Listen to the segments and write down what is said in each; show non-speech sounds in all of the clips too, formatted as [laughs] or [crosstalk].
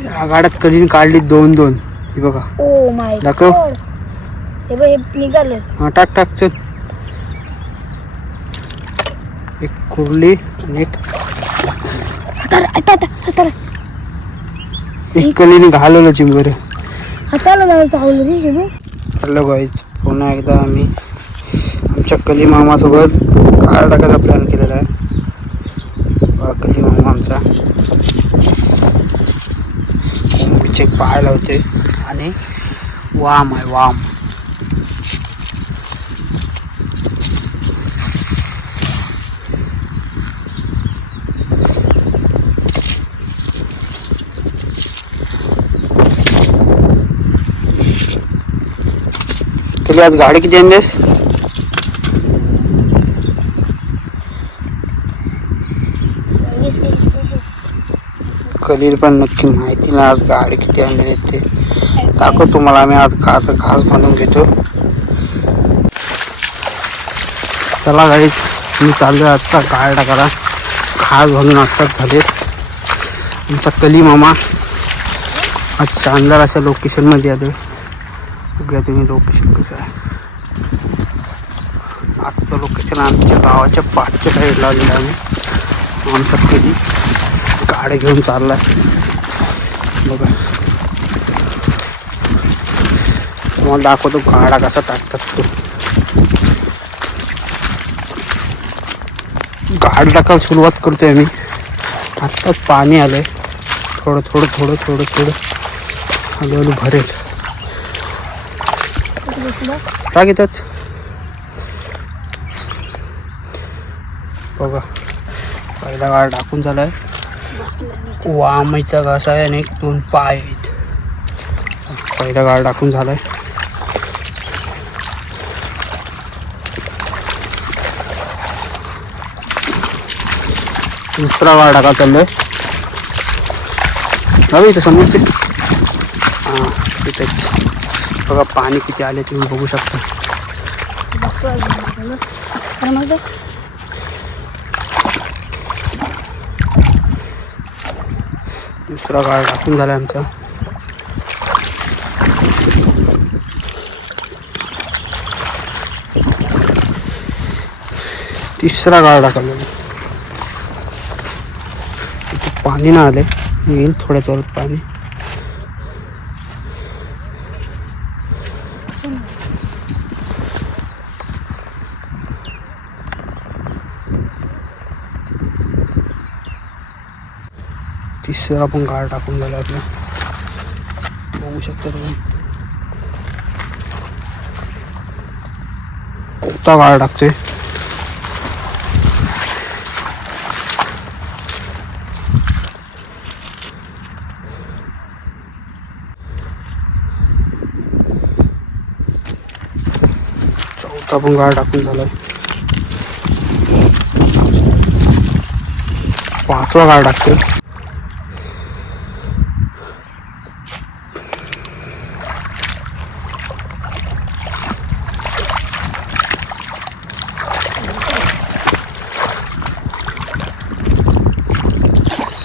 या गाड्यात कलीन काढली दोन दोन. ही बघा. ओ माय दाखव. हे बघ हे निघालं हा टाक टाक चल. एक कुर्ली आणि एक हाताला हाताला हाताला. एक कलीने घालवलं चिंबर हाताला जाऊ चावलं रे हे बघ. हॅलो गाईज पुन्हा एकदा आम्ही आमच्या कली मामासोबत काळ टाकायचा प्लॅन केलेला आहे. कली मामा आमचा. चे पाय लावते आणि वाम आहे वाम. केली आज गाडी किती आणलीस कधी पण नक्की माहिती नाही. आज गाडी किती आणली ते दाखव तुम्हाला. आम्ही आज घास घास बनवून घेतो. चला गाडी मी चाललोय आत्ता गाड टाकायला घास बनवून आत्ताच झाले. आमचा कली मामा. आज शानदार अशा लोकेशनमध्ये आलो बघूया तुम्ही लोकेशन कसं आहे. आजचं लोकेशन आमच्या गावाच्या पाठच्या साईडला आलेलं आहे आमचा कली. झाड घेऊन चाललाय. बघा. तुम्हाला दाखवतो गाडा कसा टाकतात तो. गाड टाकायला सुरुवात करतोय आम्ही. आत्ताच पाणी आलंय. थोडं थोडं थोडं थोडं थोडं. हळूहळू भरेल. टाक येतात बघा. पहिला गाड टाकून झालाय. वामाचा घास आहे आणि एक दोन पाय आहेत. पहिला गाळ टाकून झालाय. दुसरा गाळ टाका चाललोय. हवी इथं समोरचे हां तिथेच बघा पाणी किती आले तुम्ही बघू शकता. दुसरा गाळ टाकून झाला आमचा. तिसरा गाळ टाकला. पाणी ना आले येईल थोड्याच वेळात पाणी. तिसरा पण गाळ टाकून झाला आपला. बघू शकता तुम्ही. चौथा गाळ टाकतोय. चौथा पण गाळ टाकून झालाय. पाचवा गाळ टाकतोय.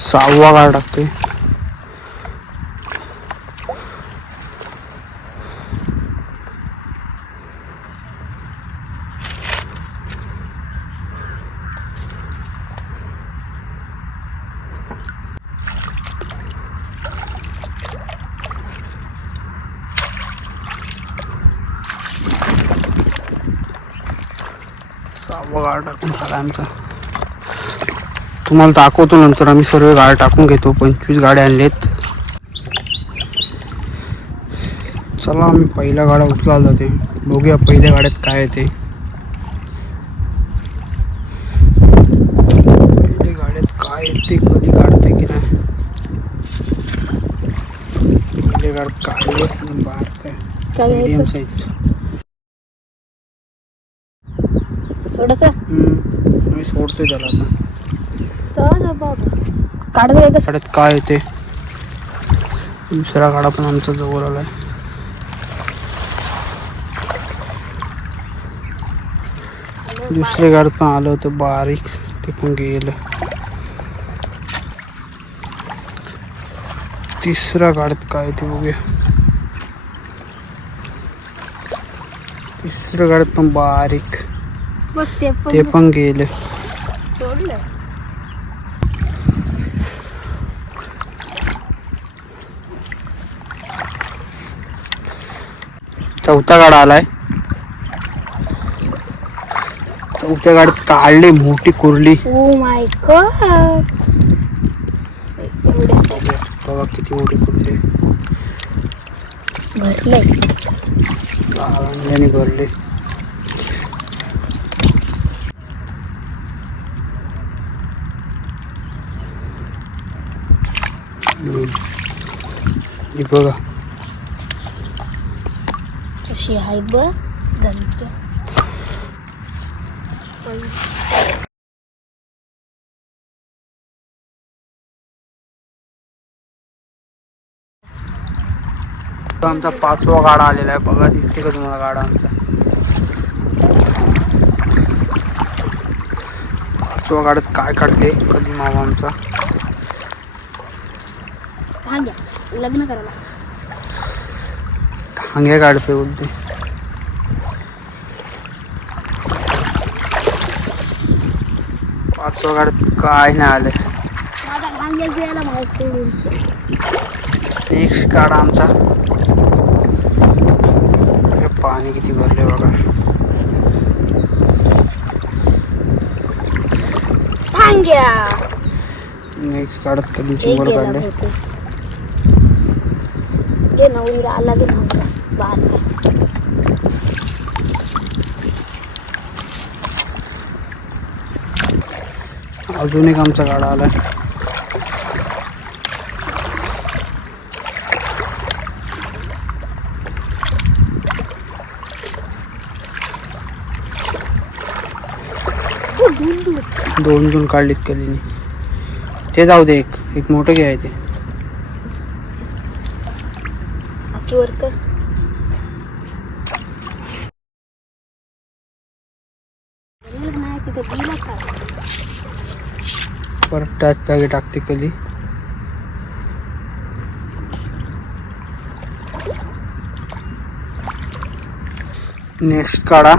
सहावा गाळ टाकतोय सहावा गाळ टाकून झाला आमचा. तुम्हाला दाखवतो नंतर आम्ही सर्व गाड्या टाकून घेतो. पंचवीस गाड्या आणलेत. चला आम्ही पहिल्या गाड्या उचलायला जाते. बघूया पहिल्या गाड्यात काय येते पहिल्या गाड्यात काय येते कधी काढते की नाही. पहिल्या गाड्यात काय काय काय मीडियम साईज सोडायचं? मी सोडतोय त्याला आता. काढायचं काय कसं गाड्यात काय येते दुसरा गाडा पण आमचा जवळ आलाय. दुसऱ्या गाडीत पण आलं होतं बारीक. ते पण गेलं. तिसरा गाडत काय ते बघूया. तिसरं गाडत पण बारीक. ते पण गेले. सोडलं चौथा गाडा आलाय. चौथ्या गाडीत काढली मोठी कुर्ली. ओ माय बघा किती मोठी कुर्ली भरली. हम्म. ही बघा. कशी आहे बघ गणते तो आमचा पाचवा गाडा आलेला आहे बघा दिसते का तुम्हाला गाडा आमचा? पाचवा गाड्यात काय काढते कधी मामा आमचा? लग्न करायला. हांग्या काढते बोलते पाचवा गाड्यात काय नाही आले नेक्स्ट गाडा आमचा हे पाणी किती भरले बघा नेक्स्ट गाड्यात कधी गेला काढले आला अजून एक आमचा गाडा दूर दोन दोन काढलीत कलीने ते जाऊ दे एक एक मोठं घे आहे ते बाकी वर कर नाही तिथे दिला काय परत त्याच जागी टाकते कली नेक्स्ट काढा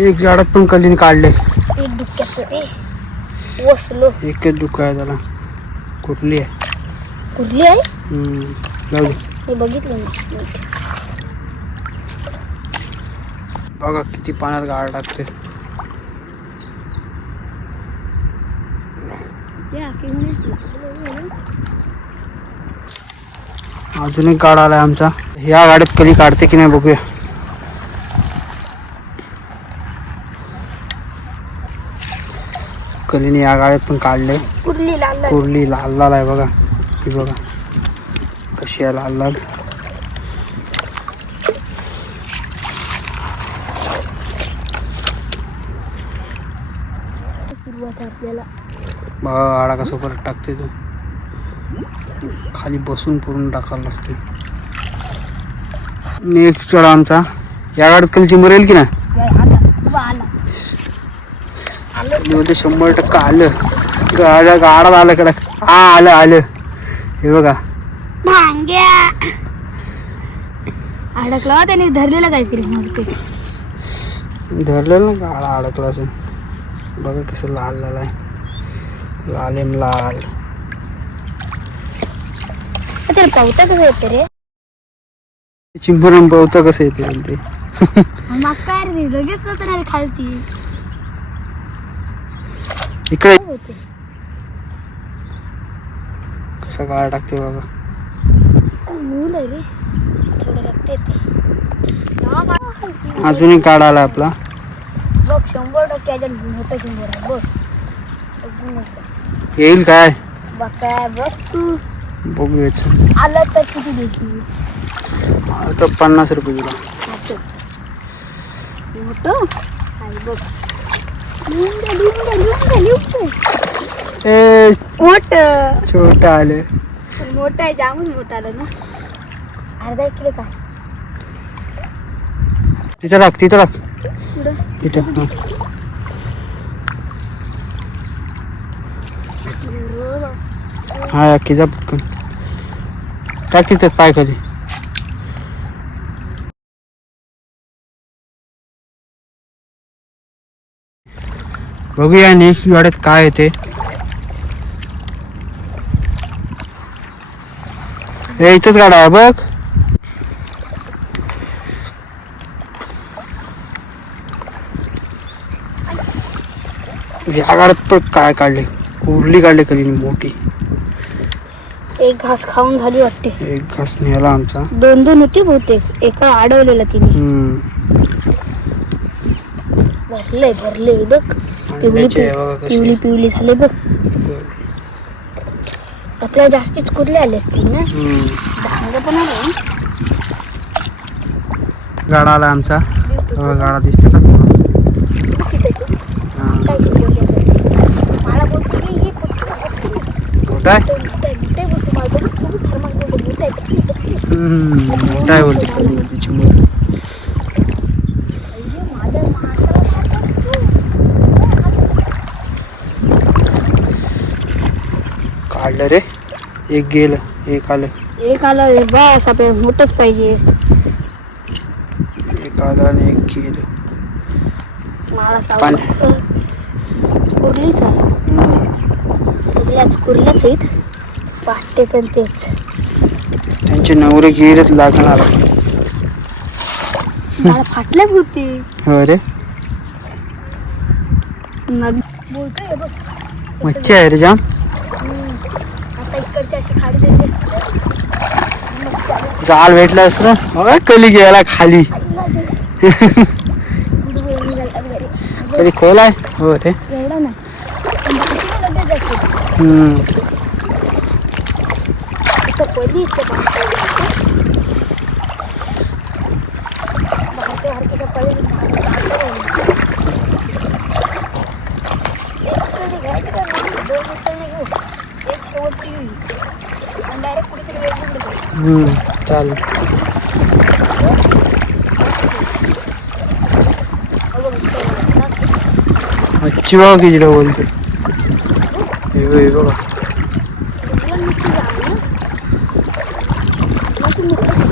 एक झाडात पण कलीने काढले एक डुक्याचं ए वसलो एकच दुःख आहे त्याला कुठली आहे कुठली आहे हम्म, जाऊ बघितलं ना बघा किती पाण्यात गाड टाकते. अजून एक गाडा आलाय आमचा. ह्या गाडीत कधी काढते की नाही बघूया. कलीने या गाड्यात पण काढले. कुर्ली लाल लाल आहे बघा. ती बघा. कशी आहे लाल लाल सुरुवात आहे आपल्याला गाडा कसा परत टाकते तो. खाली बसून पूर्ण टाकायला लागते. नेक्स्ट गाडा आमचा. या गाडीत कलची मरेल की ना या, आला. उभा आला. आलं. मध्ये शंभर टक्का आलं. गाड्या गाडा आलं कडक. हा आलं आलं. हे बघा. भांग्या. अडकला हो त्याने. धरलेलं काहीतरी मग ते धरलं ना गाडा अडकला असं बघा कसं लाल लाल आहे. लाल एम लाल. त्याला पावता कसं येते रे? चिंबरून बहुता कसं येते ते मग काय रे लगेच नाही खालती. इकडे. कसा गाडा टाकते बाबा. अजून एक गाडा आला आपला बघ शंभर टक्के याच्यात मोठं शंभर आहे बघ अजून मोठं. येईल काय? बघ आलं तर किती देशील? आता पन्नास रुपये दिला. मोठं. छोटं आलं. मोठं आहे जामच मोठं आलं ना. अर्धा एक किलोचा आहे तिथं टाक तिथं पुढं. तिथं हां हा या की जा पटकन. टाक तिथे पाय खाली. बघूया नेक्स्ट गाड्यात काय येते हे इथंच गाडा आहे बघ. या गाड्यात पण काय काढले? कुर्ली काढले कधी मोठी. एक घास खाऊन झाली वाटते. एक घास नेला आमचा. दोन दोन होते बहुतेक. एका अडवलेला तिने. हम्म. भरले भरले बघ. पिवळी अंड्याचे आहे बघा कसे. पिवळी पिवळी झाले बघ. आपल्याला जास्तीच कुर्ले आले असतील ना. भांग पण आलं गाडा आला आमचा. बघा, गाडा दिसते का हा. काय बोलते की ही आहे मोठं आहे, मोठं आहे बोलते. मला बघ, खूप फार मला बोलते, मोठं आहे, पटकन, पटकन. हम्म, मोठा आहे बोलते कधी बोलते चिंबोर अय्यो, काढलं रे. एक गेलं एक आलं. एक आलं बस आपल्याला मोठंच पाहिजे. एक आलं आणि एक गेलं. मला. सावध कुर्लीच आहे. हम्म. कुर्ल्याच कुर्ल्याच आहेत. वाटते पण तेच. त्यांचे नवरे गेलेत लागणार. फाटल्या होती हो रे. नग बोलतोय बघ. कसं मच्छी आहे रे जाम. हम्म. आता इकडची अशी खाडी दिली असती तर. मग त्याला जाल भेटला असं कली गेला खाली. [laughs] कधी खोल आहे? हो रे. एवढा नाही पण बाकीचे लगेच जाते. हम्म. इथं पहिली इथं बाहेर बाहेरच्या हरकत पहिली दोन उचलणे घेऊ एक शेवटची घेऊ आणि डायरेक्ट कुठेतरी वेगवेगळे जाऊ हम्म. चालेल अगं बघ, मच्छी बघा किती बोलते हे बघ, हे बघा तुला नुसती जाऊ ना. मग तू नुसतं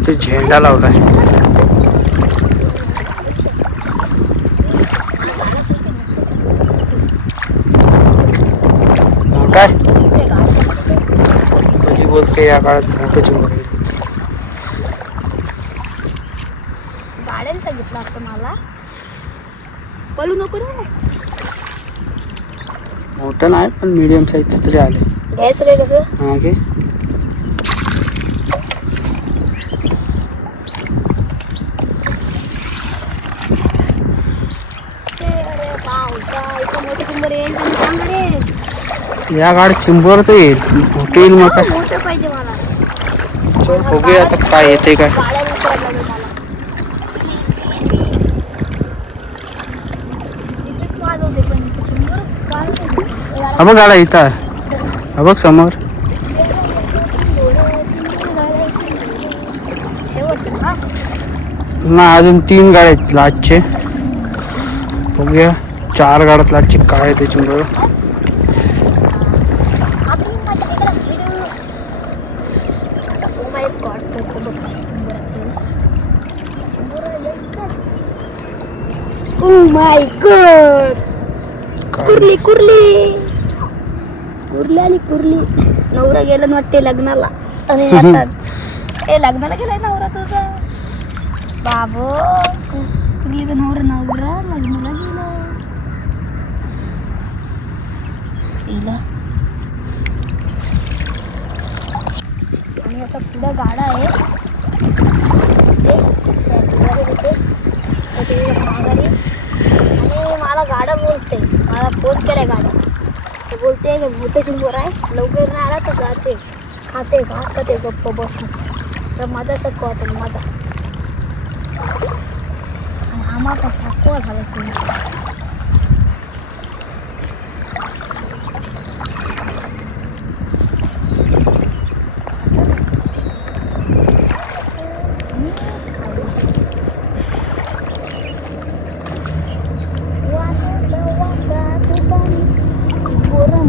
कोणते झेंडा लावलाय. मोठा कधी बोलते या काळात मोठं गाड्याने सांगितलं मला. पळू नको रे. मोठं नाही पण मीडियम साईज तरी आले. घ्यायचं काय कसं? हा घे अरे पावसा इथं मोठे चिंबर येईल तुम्ही सांगा रे या गाडीत चिंबर तर येईल. होतील मग काय बघूया आता काय येते काय. हा बघ गाडा इथं हा बघ समोर. ना अजून तीन गाड्या आहेत लास्टचे. बघूया. चार गाड्यात लाचचे काय आहे ते चिंबर आपण माझ्याकडे व्हिडिओ ओ माय गॉड काय? कुर्ली कुर्ली. कुर्ली आली कुर्ली. नवरा गेला ना वाटते लग्नाला. आणि [laughs] आता. ए लग्नाला गेलाय नवरा तुझा? बाबो कुर्लीचा नवरा नवरा लग्नाला गेला गेला आणि आता पुढं गाडा आहे. ते त्या पुढारी तिथे त्या तिथे माघारी. आणि मला गाडा बोलते. मला फोन केलाय गाडा. ते बोलते की मोठे चिंबोर आहे. लवकर नाही आला तर जाते. खाते घास खाते गप्प बसून. तर माझा माझाच आता माझा. आम्हाला ठाकवा झाला तुम्ही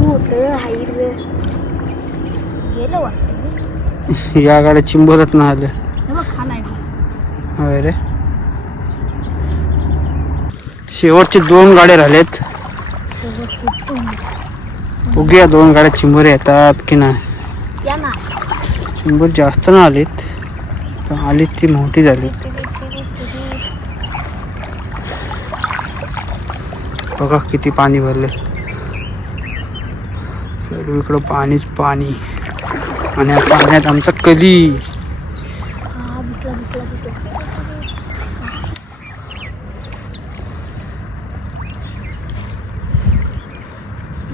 मोठं हा हिरवे गेलं वाटतं या गाड्या चिंबरच नाही आल्या. हे बघ खाला आहे बस होय रे. शेवटचे दोन गाड्या राहिलेत. बघूया दोन. गाड्या चिंबर येतात की नाही? ना. चिंबर जास्त ना आलीत पण आली ती मोठी झाली. बघा किती पाणी भरले इकडं पाणीच पाणी. आणि पाण्यात आमचा कली.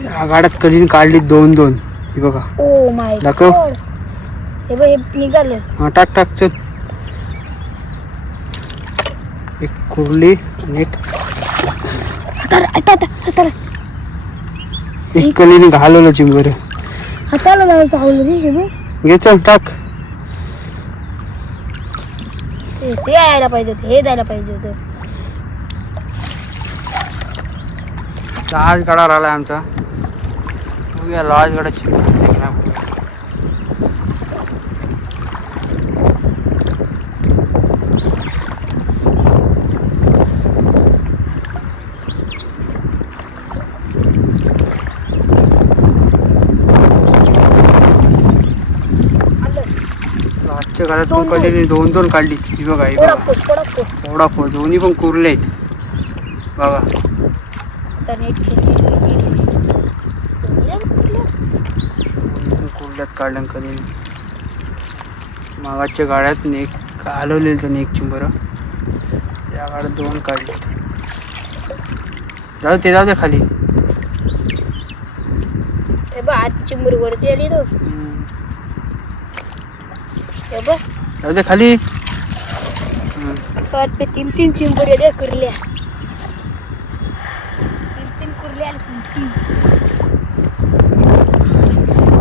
या गाड्यात कलीने काढली दोन दोन. ही बघा. ओ माय दाखव. हे बघ हे निघालं. हा टाक टाक चल. एक कुर्ली आणि एक एक कलीने घालवलं चिंबर हाताला लावायला चावलं रे हे बघ घे चल टाक. ते ते यायला पाहिजे होते हे द्यायला पाहिजे होतं. लाज गाडा राहिला आमचा. लाज गाडा चिंबर गाड्यात दोन पण दोन. दोन काढली. ही बघा ही बघा. फळ दोन्ही पण कुरले आहेत. बघा. आता कुरल्यात काढल्या कलीने मागाच्या गाड्यात एक हलवलेलं त्याने एक चिंबर या गाड्यात दोन काढलेत जाऊ ते जाऊ दे खाली. आज चिमुरी वरती आली तो. जाऊ दे खाली. असं वाटतं तीन तीन चिंबुरी द्या कुरल्या. तीन तीन कुरल्या आल्या, तीन तीन.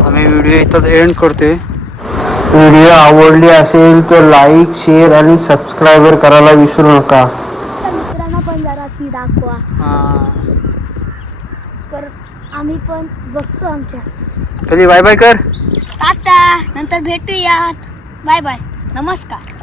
आम्ही व्हिडिओ इथंच एंड करतोय. व्हिडिओ आवडली असेल तर लाईक शेअर आणि सबस्क्राईबर करायला विसरू नका. मित्रांना पण जरा ती दाखवा. पर आम्ही पण बघतो आमच्या. कधी बाय बाय कर. टाटा. नंतर भेटूया बाय बाय नमस्कार